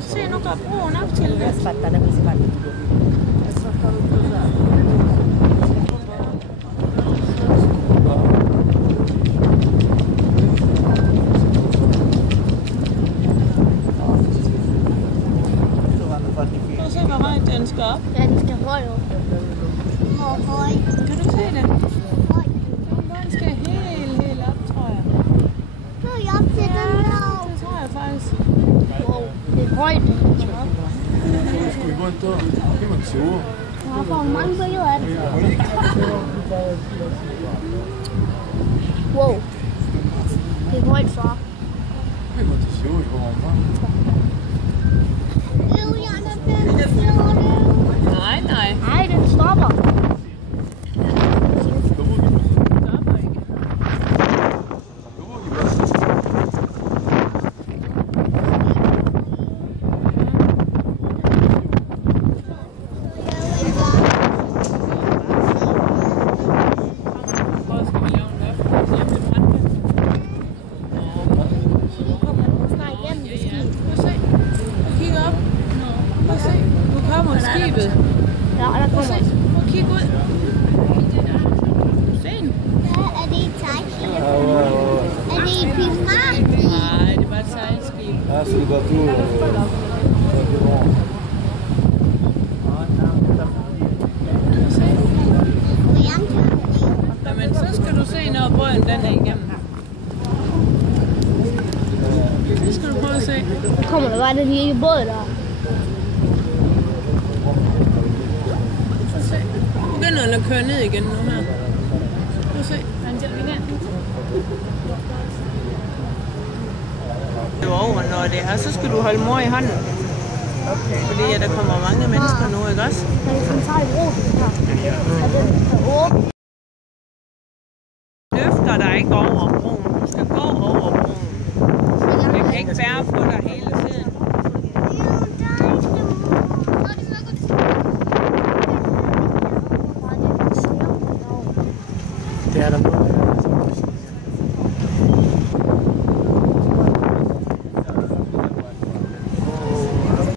Se, nu går broen op til det. Aspetta, mi si parla. Kan du se, hvor højt den skal op? Ja, den skal højt op. Hvor høj? Kan du se det? Den skal helt op, tror jeg. Nu er jeg op til den der. Det tror jeg faktisk. Wow, det er højt. Scusi, quanto? Che non si può? Jeg får mange billeder af det. Wow. Det er højt, far. Che non si può, mamma? Nej. Nej, den stopper. Stopper ikke. Hvor skal vi lave en løft? Hjemme ved Brandvæk. Snart igennem det skib. Prøv at se. Og kig op. Prøv at se. Nu kommer skibet. Ja, og der kommer også. Prøv at kigge ud. Se den. Ja, er det et sejlskib? Er det et pirat? Nej, det var et sejlskib. Ah, c'est le bateau. Men så skal du se, når båden den er igennem. Det skal du prøve at se. Der kommer der bare den lille båd der. Prøv at se. Nu begynder den at køre ned igen nu her. Prøv at se. Du er over, når det er, så skal du holde mor i hånden. Fordi der kommer mange mennesker nu, ikke også? Der er sådan en sejl ro til det her. Og den er åben. Løfter dig ikke over broen. Du skal gå over broen. Jeg kan ikke bære på dig hele tiden. Det er der.